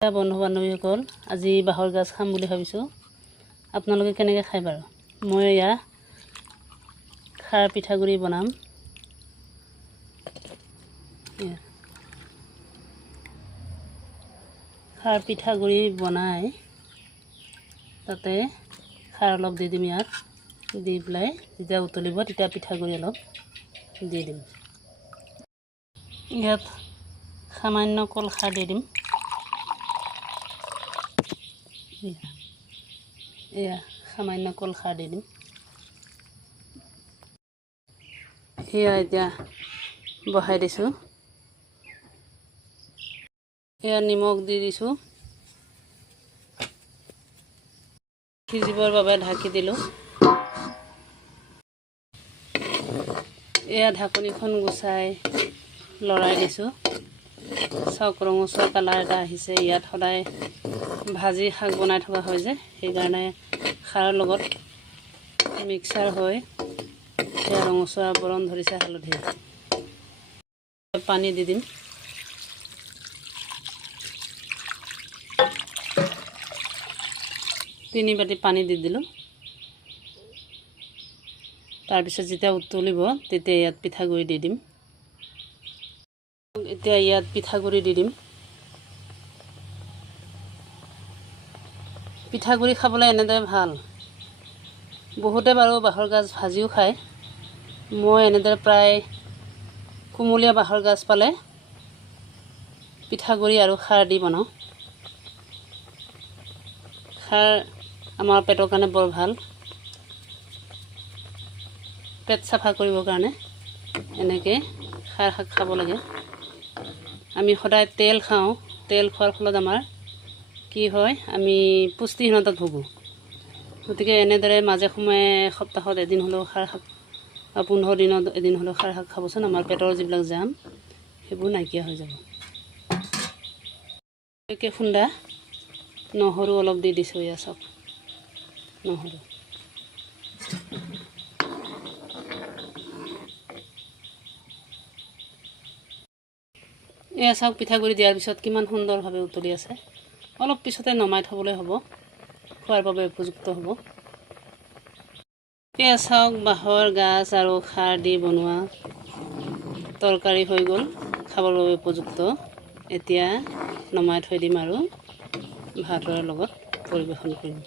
বন্ধু বান্ধৱীসকল, আজি বাঁহৰ গাজ খাম বুলি ভাবিছোঁ। আপোনালোকে কেনেকৈ খায় বাৰু? মই এয়া খাৰ পিঠাগুড়ি বনাম। খাৰ পিঠাগুড়ি বনাই তাতে খাৰ অলপ দি দিম। ইয়াত দি পেলাই যেতিয়া উতলিব তেতিয়া পিঠাগুড়ি অলপ দি দিম। ইয়াত সামান্য কল খাৰ দি দিম। এয়া সামান্য কল খাৰ দি দিম। এয়া এতিয়া বহাই দিছোঁ। এয়া নিমখ দি দিছোঁ। সিজিবৰ বাবে ঢাকি দিলোঁ। এয়া ঢাকনিখন গুচাই লৰাই দিছোঁ। চাওক, ৰঙচুৱা কালাৰ এটা আহিছে। ইয়াত সদায় ভাজি শাক বনাই থকা হয় যে, সেইকাৰণে খাৰৰ লগত মিক্সাৰ হৈ এয়া ৰঙচুৱা বৰণ ধৰিছে হালধীয়া। পানী দি দিম। তিনি বাটি পানী দি দিলোঁ। তাৰপিছত যেতিয়া উতলিব তেতিয়া ইয়াত পিঠাগুড়ি দি দিম। এতিয়া ইয়াত পিঠাগুড়ি দি দিম। পিঠাগুড়ি খাবলৈ এনেদৰে ভাল। বহুতে বাৰু বাঁহৰ গাজ ভাজিও খায়। মই এনেদৰে প্ৰায় কুমলীয়া বাঁহৰ গাজ পালে পিঠাগুড়ি আৰু খাৰ দি বনাওঁ। খাৰ আমাৰ পেটৰ কাৰণে বৰ ভাল। পেট চাফা কৰিবৰ কাৰণে এনেকৈ খাৰ শাক খাব লাগে। আমি সদায় তেল খাওঁ। তেল খোৱাৰ ফলত আমাৰ কি হয়, আমি পুষ্টিহীনতাত ভোগোঁ। গতিকে এনেদৰে মাজে সময়ে সপ্তাহত এদিন হ'লেও খাৰ শাক বা 15 দিনত এদিন হ'লেও খাৰ শাক খাবচোন। আমাৰ পেটৰ যিবিলাক জাম সেইবোৰ নাইকিয়া হৈ যাব। একে খুন্দা নহৰু অলপ দি দিছোঁ। এয়া চাওক, নহৰু। এয়া চাওক, পিঠাগুড়ি দিয়াৰ পিছত কিমান সুন্দৰভাৱে উতলি আছে। অলপ পিছতে নমাই থ'বলৈ হ'ব, খোৱাৰ বাবে উপযুক্ত হ'ব। এয়া চাওক, বাঁহৰ গাজ আৰু খাৰ দি বনোৱা তৰকাৰী হৈ গ'ল, খাবৰ বাবে উপযুক্ত। এতিয়া নমাই থৈ দিম আৰু ভাতৰ লগত পৰিৱেশন কৰিম।